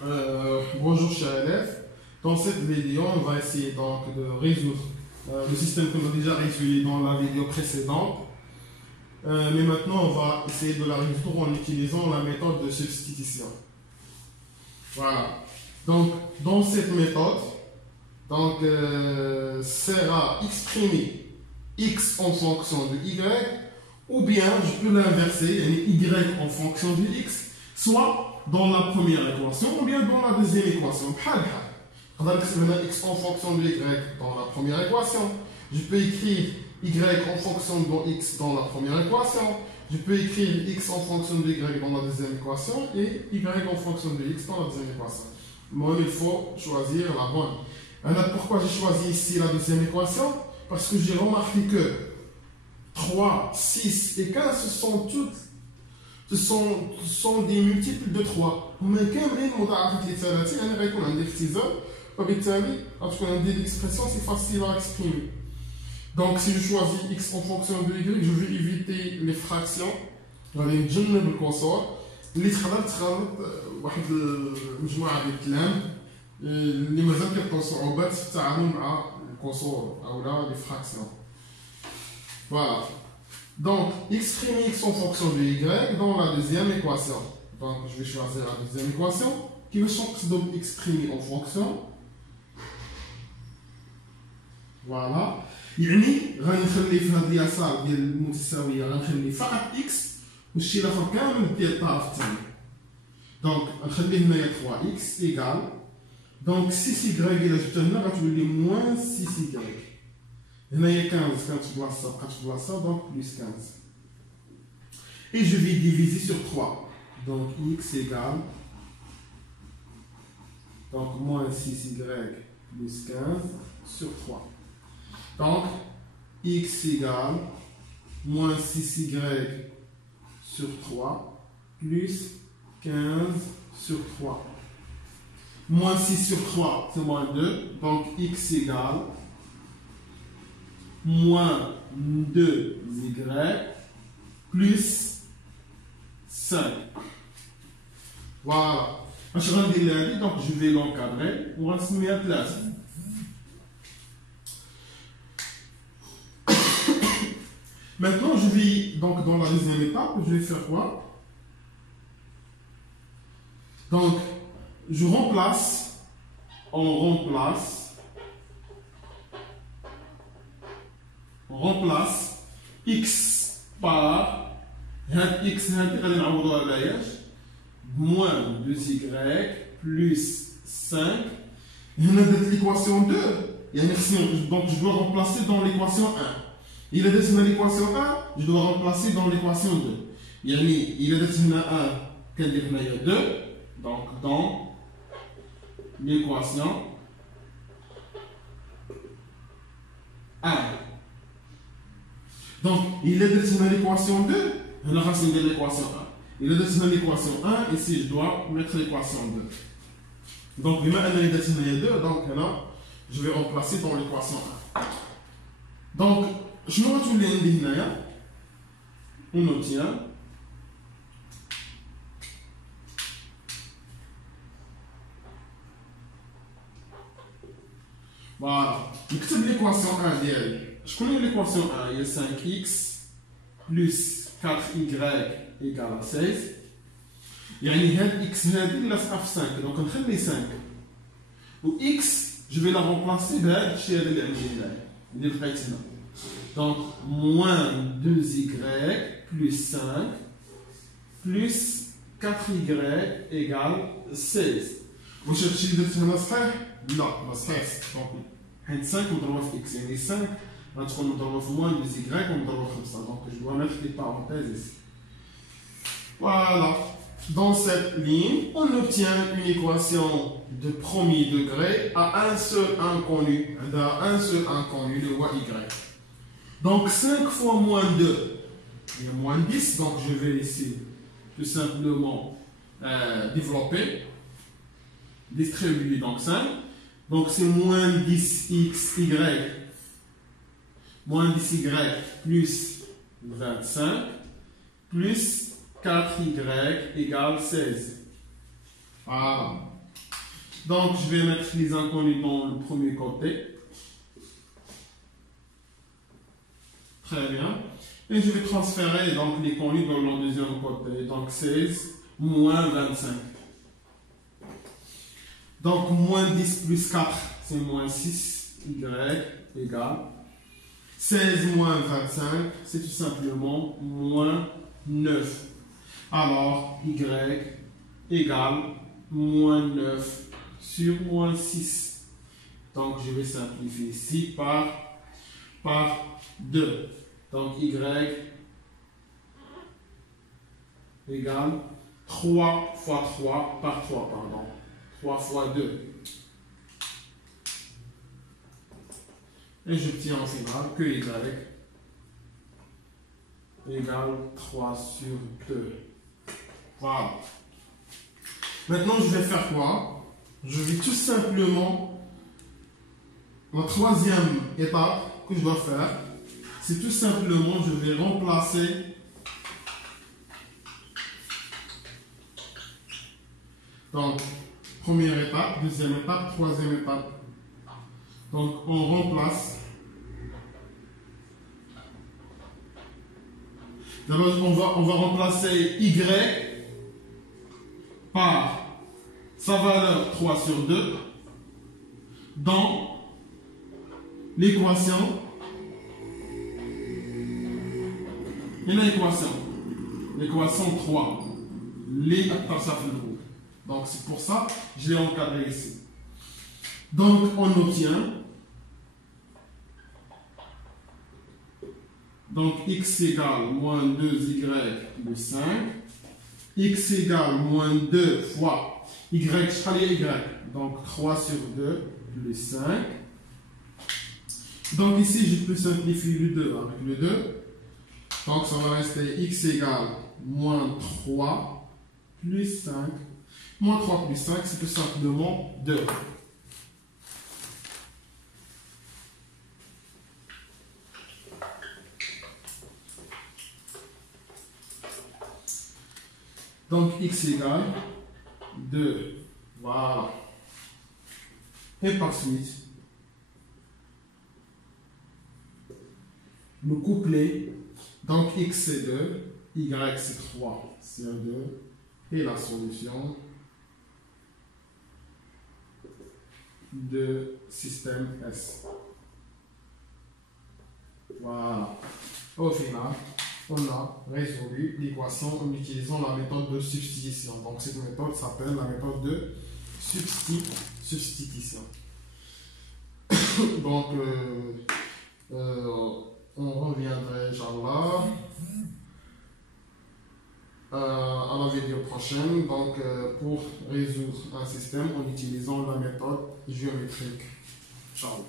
Bonjour chers élèves, dans cette vidéo on va essayer donc de résoudre le système qu'on a déjà résolu dans la vidéo précédente, mais maintenant on va essayer de la résoudre en utilisant la méthode de substitution. Voilà, donc dans cette méthode, donc sert à exprimer x en fonction de y, ou bien je peux l'inverser, y en fonction de x, soit dans la première équation ou bien dans la deuxième équation. On va écrire x en fonction de y dans la première équation. Je peux écrire y en fonction de x dans la première équation. Je peux écrire x en fonction de y dans la deuxième équation et y en fonction de x dans la deuxième équation. Moi, il faut choisir la bonne. Alors, pourquoi j'ai choisi ici la deuxième équation? Parce que j'ai remarqué que 3, 6 et 15, ce sont des multiples de 3. Mais l'expression, c'est facile à exprimer. Donc, si je choisis x en fonction de y, je vais éviter les fractions. Je vais نتجنب الكسور اللي تخلط واحد المجموعه ديال الكلام اللي مازال كيعطيو صعوبات في التعامل مع الكسور او لا لي فراكسيون. Voilà. Donc, exprimer x en fonction de y dans la deuxième équation. Donc, je vais choisir la deuxième équation qui veut exprimer en fonction. Voilà. يعني غنخلي في هذا اليسار ديال المتساويه غنخلي فقط x والشيء الاخر كامل ديال الطرف الثاني. دونك غنخلي هنايا 3x ايكال دونك 6y الى جبتها هنا غتولي موان 6y. هنايا 15 كانت في بلاصتها بقات في بلاصتها دونك بلس 15. Et je vais diviser sur 3. Donc x égale donc moins 6y plus 15 sur 3. Donc x égale moins 6y sur 3 plus 15 sur 3. Moins 6 sur 3, c'est moins 2. Donc x égale moins 2y plus 5. Voilà. Donc je vais l'encadrer. On va se mettre à place. Maintenant, je vais, donc dans la deuxième étape, je vais faire quoi? Donc, je remplace, on remplace x par x moins 2y plus 5. Il y a l'équation 2. Donc, je dois remplacer dans l'équation 1. Il est dans l'équation 1, je dois remplacer dans l'équation 2. Il est dans 1, quel est 2. Donc, dans l'équation 1. Donc, il est dans l'équation 2, la racine de l'équation 1. Il est dans l'équation 1, ici je dois mettre l'équation 2. Donc, il est dans 2, donc là, je vais remplacer dans l'équation 1. Donc, je vais retrouver on obtient voilà. L'équation 1 je connais l'équation 1, il y a 5x plus 4y égale à 16. يعني هاد x هادي لاصقه في 5 دونك نخلي 5 و x je vais la remplacer بهاد الشيء هذا اللي عندي هنايا اللي لقيت هنا. Donc, moins 2y plus 5 plus 4y égale 16. واش هادشي اللي درت هنا صحيح؟ لا ما صحيحش. دونك حيت 5 مضروبه في x يعني 5 غتكون مضروبه في moins 2y ومضروبه في 5. Donc, je dois mettre des parenthèses ici. Voilà. Dans cette ligne, on obtient une équation de premier degré à un seul inconnu, le y. Donc 5 fois moins 2, il y a moins 10, donc je vais ici tout simplement développer, distribuer donc 5. Donc c'est moins 10xy, moins 10y plus 25, plus 4y égale 16. Voilà. Donc, je vais mettre les inconnus dans le premier côté. Très bien. Et je vais transférer donc les connus dans le deuxième côté. Donc, 16 moins 25. Donc, moins 10 plus 4, c'est moins 6, y égale 16 moins 25, c'est tout simplement moins 9. Alors, y égale moins 9 sur moins 6. Donc, je vais simplifier ici par 2. Donc, y égale 3 fois 3 par 3, pardon. 3 fois 2. Et j'obtiens en final que y égale 3 sur 2. Voilà. Maintenant, je vais faire quoi? Je vais tout simplement, la troisième étape que je dois faire, c'est tout simplement, je vais remplacer donc, première étape, deuxième étape, troisième étape. Donc, on remplace. D'abord, on va remplacer y par sa valeur 3 sur 2 dans l'équation. Et l'équation 3. Les par sa fleur. Donc, c'est pour ça que je l'ai encadré ici. Donc, on obtient donc x égale moins 2y plus 5. X égale moins 2 fois y, je travaille y. Donc, 3 sur 2 plus 5. Donc, ici, je peux simplifier le 2 avec le 2. Donc, ça va rester x égale moins 3 plus 5. Moins 3 plus 5, c'est tout simplement 2. Donc, x égale 2. Voilà. Et par suite, nous coupler. Donc, x c'est 2, y c'est 3 sur 2. Et la solution de système S. Voilà. Au final, on a résolu l'équation en utilisant la méthode de substitution. Donc, cette méthode s'appelle la méthode de substitution. Donc, on reviendrait, Inch'Allah, à la vidéo prochaine. Donc, pour résoudre un système en utilisant la méthode géométrique. Ciao.